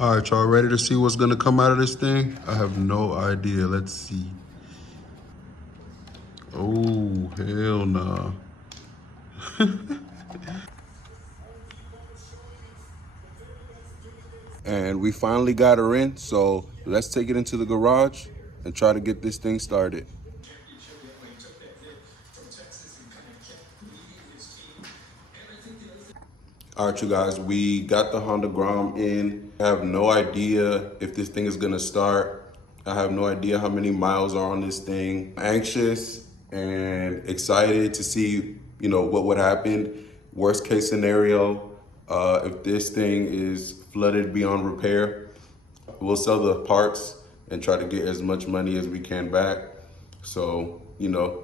All right, y'all ready to see what's gonna come out of this thing? I have no idea. Let's see. Oh, hell nah. And we finally got her in, so let's take it into the garage and try to get this thing started. All right, you guys, we got the Honda Grom in. I have no idea if this thing is gonna start. I have no idea how many miles are on this thing. Anxious and excited to see, what would happen. Worst case scenario, if this thing is flooded beyond repair, we'll sell the parts and try to get as much money as we can back. So,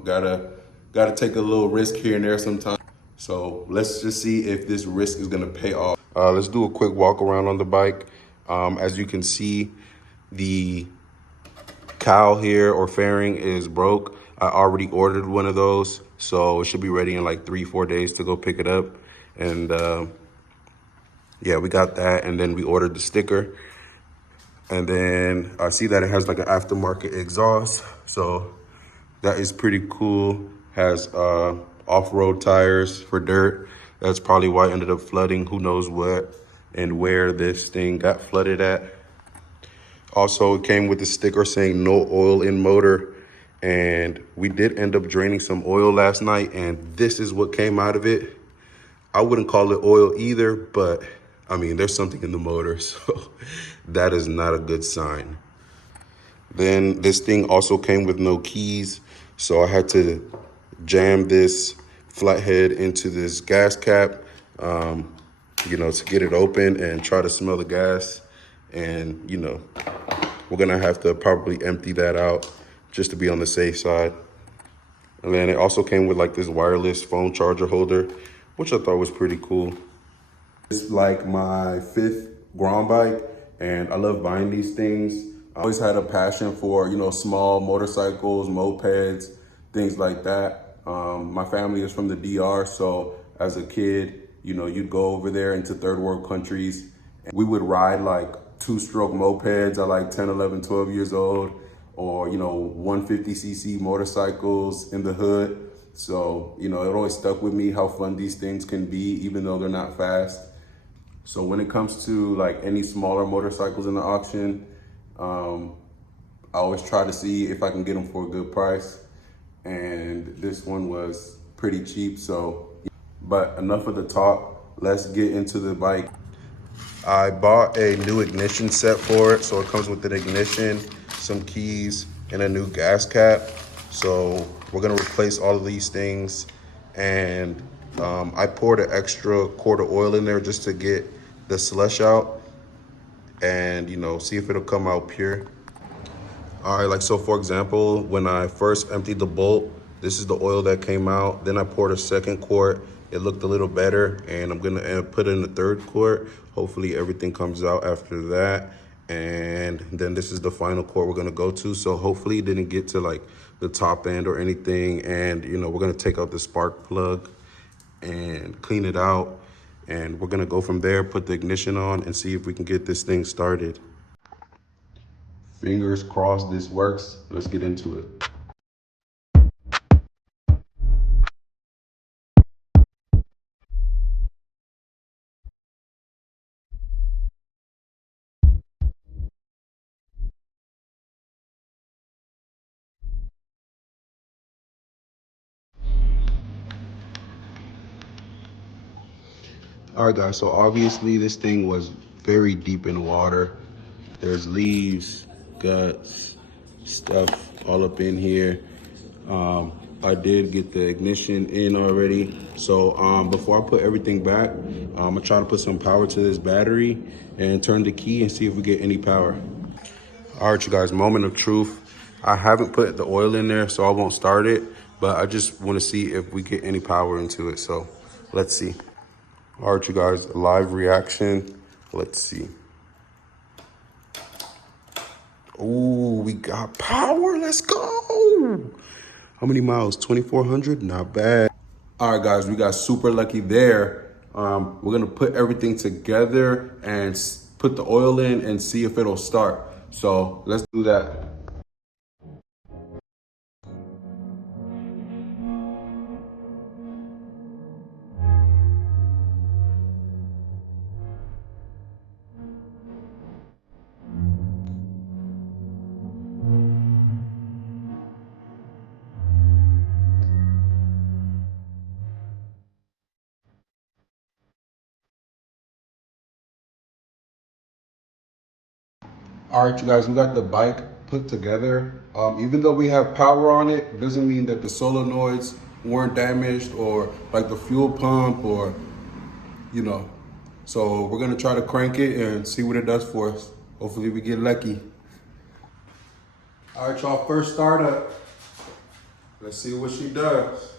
gotta take a little risk here and there sometimes. So let's just see if this risk is gonna pay off. Let's do a quick walk around on the bike. As you can see, the cowl here or fairing is broke. I already ordered one of those, so it should be ready in like 3-4 days to go pick it up. And yeah, we got that, and then we ordered the sticker. And then I see that it has like an aftermarket exhaust, so that is pretty cool. Has off-road tires for dirt. That's probably why it ended up flooding. Who knows what and where this thing got flooded at. Also, it came with a sticker saying no oil in motor. And we did end up draining some oil last night, and this is what came out of it. I wouldn't call it oil either, but I mean, there's something in the motor, so that is not a good sign. Then this thing also came with no keys, so I had to jam this flathead into this gas cap, to get it open and try to smell the gas. And, we're gonna have to probably empty that out just to be on the safe side. And then it also came with like this wireless phone charger holder, which I thought was pretty cool. It's like my 5th Grom bike, and I love buying these things. I always had a passion for, small motorcycles, mopeds, things like that. My family is from the DR, so as a kid, you'd go over there into third world countries. And we would ride like 2-stroke mopeds at like 10, 11, 12 years old, or, 150cc motorcycles in the hood. So, it always stuck with me how fun these things can be, even though they're not fast. So when it comes to like any smaller motorcycles in the auction, I always try to see if I can get them for a good price. And this one was pretty cheap, so. But enough of the talk, let's get into the bike. I bought a new ignition set for it. So it comes with an ignition, some keys, and a new gas cap. So we're gonna replace all of these things. And I poured an extra quart of oil in there just to get the slush out and, see if it'll come out pure. All right, like so for example, when I first emptied the bolt, this is the oil that came out. Then I poured a second quart. It looked a little better, and I'm gonna put in the third quart. Hopefully everything comes out after that. And then this is the final quart we're gonna go to. So hopefully it didn't get to like the top end or anything. And we're gonna take out the spark plug and clean it out. And we're gonna go from there, put the ignition on, and see if we can get this thing started. Fingers crossed this works. Let's get into it. All right, guys, so obviously this thing was very deep in water. There's leaves, guts, stuff all up in here. I did get the ignition in already. So before I put everything back, I'm gonna try to put some power to this battery and turn the key and see if we get any power. All right, you guys, moment of truth. I haven't put the oil in there, so I won't start it, but I just wanna see if we get any power into it. So let's see. All right, you guys, live reaction. Let's see. Ooh, we got power. Let's go. How many miles? 2,400? Not bad. All right, guys, we got super lucky there. We're gonna put everything together and put the oil in and see if it'll start. So let's do that. All right, you guys, we got the bike put together. Even though we have power on it, doesn't mean that the solenoids weren't damaged or like the fuel pump or, you know. So we're gonna try to crank it and see what it does for us. Hopefully we get lucky. All right, y'all, first startup. Let's see what she does.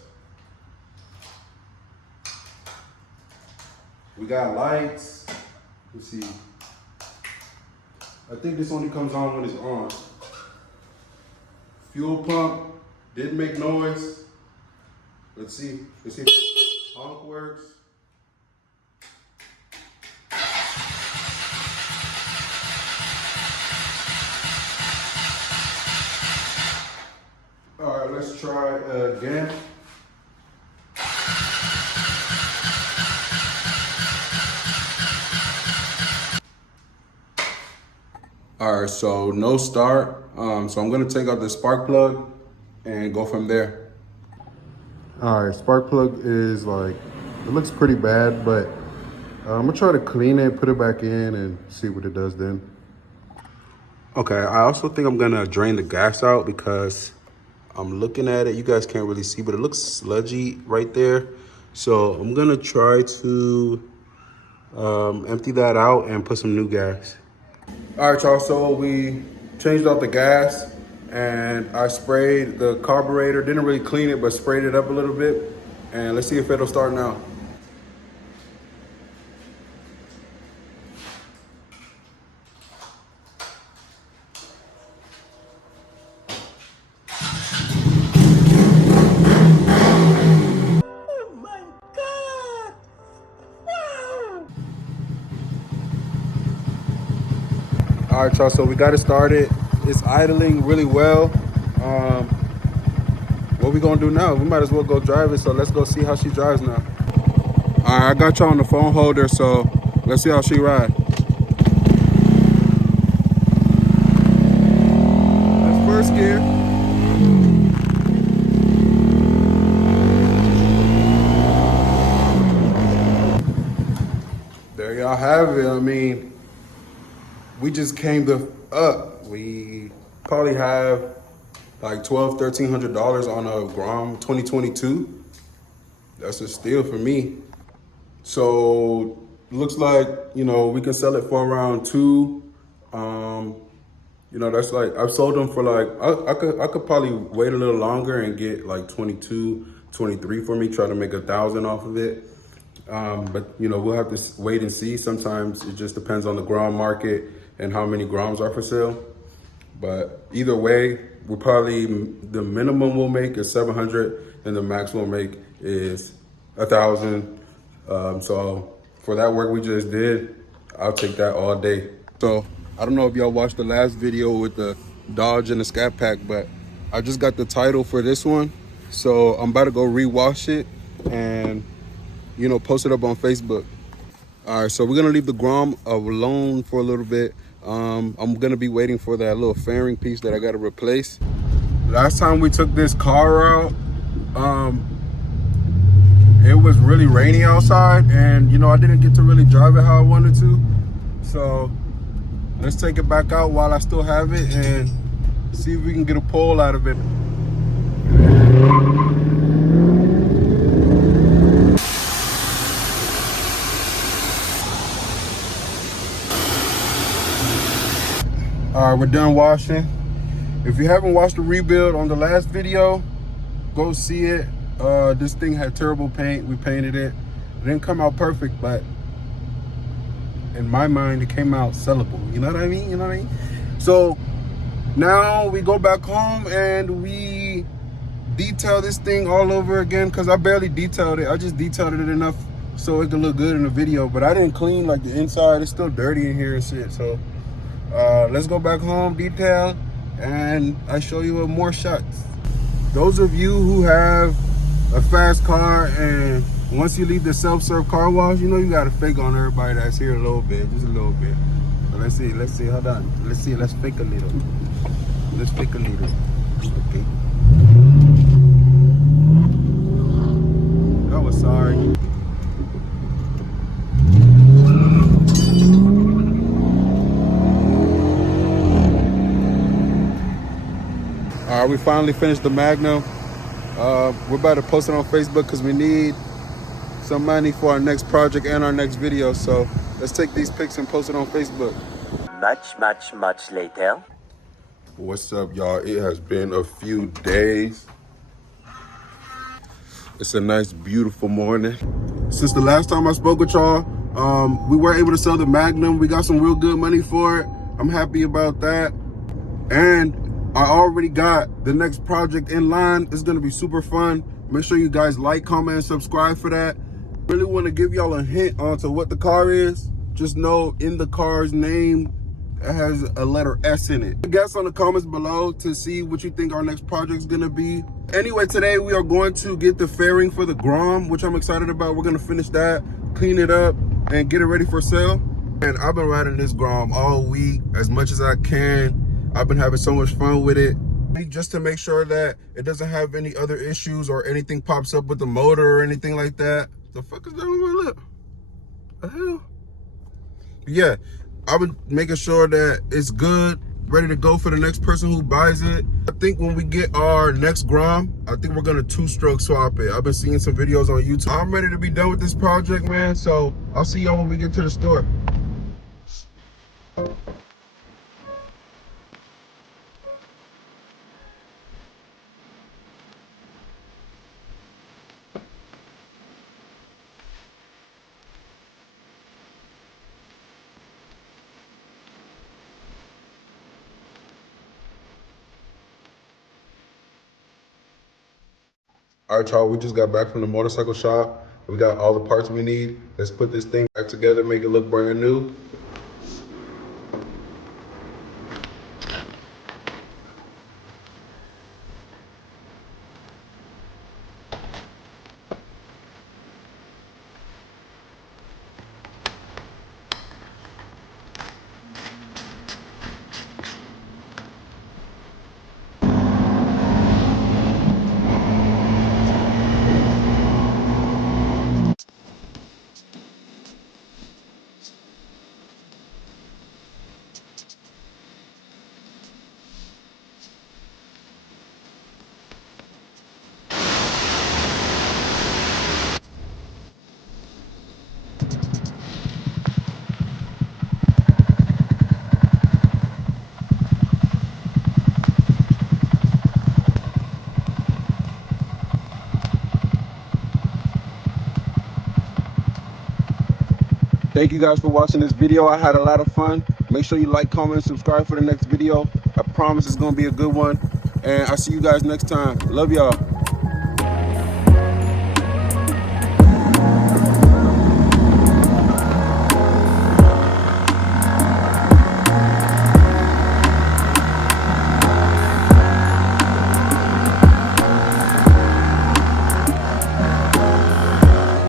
We got lights. Let's see. I think this only comes on when it's on. Fuel pump did make noise. Let's see. Let's see if honk works. All right, let's try again. All right, so no start. So I'm gonna take out the spark plug and go from there. All right, spark plug is like, it looks pretty bad, but I'm gonna try to clean it, put it back in and see what it does then. Okay, I also think I'm gonna drain the gas out because I'm looking at it. You guys can't really see, but it looks sludgy right there. So I'm gonna try to empty that out and put some new gas. All right, y'all, so we changed out the gas and I sprayed the carburetor. Didn't really clean it, but sprayed it up a little bit. And let's see if it'll start now. Oh my God! Wow! All right, y'all, so we got it started. It's idling really well. What we gonna do now? We might as well go drive it, so let's go see how she drives now. All right, I got y'all on the phone holder, so let's see how she rides. That's first gear. There y'all have it. I mean, we just came up. We probably have like $1,200–1,300 on a Grom 2022. That's a steal for me. So looks like, you know, we can sell it for around two. You know, that's like, I've sold them for like, I could probably wait a little longer and get like 22, 23 for me, try to make 1,000 off of it. But you know, we'll have to wait and see. Sometimes it just depends on the Grom market and how many Groms are for sale. But either way, we'll probably, the minimum we'll make is 700 and the max we'll make is 1,000. So for that work we just did, I'll take that all day. So I don't know if y'all watched the last video with the Dodge and the Scat Pack, but I just got the title for this one. So I'm about to go rewash it and, you know, post it up on Facebook. All right, so we're gonna leave the Grom alone for a little bit. I'm gonna be waiting for that little fairing piece that I gotta replace. Last time we took this car out, it was really rainy outside and, you know, I didn't get to really drive it how I wanted to. So let's take it back out while I still have it and see if we can get a pull out of it. All right, we're done washing. If you haven't watched the rebuild on the last video, go see it. This thing had terrible paint. We painted it. It didn't come out perfect, but in my mind, it came out sellable. You know what I mean? You know what I mean? So now we go back home and we detail this thing all over again because I barely detailed it. I just detailed it enough so it can look good in the video. But I didn't clean like the inside. It's still dirty in here and shit. So let's go back home, detail, and I show you more shots. Those of you who have a fast car and once you leave the self-serve car wash, you know you gotta fake on everybody that's here a little bit, just a little bit. So let's see, hold on. Let's fake a little. Let's fake a little. Okay. I was sorry. All right, we finally finished the Magnum. We're about to post it on Facebook because we need some money for our next project and our next video. So let's take these pics and post it on Facebook. Much later. What's up, y'all? It has been a few days. It's a nice, beautiful morning. Since the last time I spoke with y'all, we were able to sell the Magnum. We got some real good money for it. I'm happy about that. And I already got the next project in line. It's gonna be super fun. Make sure you guys like, comment, and subscribe for that. Really want to give y'all a hint onto what the car is. Just know in the car's name, it has a letter S in it. Guess on the comments below to see what you think our next project is gonna be. Anyway, today we are going to get the fairing for the Grom, which I'm excited about. We're gonna finish that, clean it up, and get it ready for sale. And I've been riding this Grom all week as much as I can. I've been having so much fun with it. Just to make sure that it doesn't have any other issues or anything pops up with the motor or anything like that. The fuck is that on my lip? The hell? Yeah, I've been making sure that it's good, ready to go for the next person who buys it. I think when we get our next Grom, I think we're gonna two-stroke swap it. I've been seeing some videos on YouTube. I'm ready to be done with this project, man. So I'll see y'all when we get to the store. All right, y'all, we just got back from the motorcycle shop. We got all the parts we need. Let's put this thing back together, make it look brand new. Thank you guys for watching this video. I had a lot of fun. Make sure you like, comment, and subscribe for the next video. I promise it's gonna be a good one. And I'll see you guys next time. Love y'all.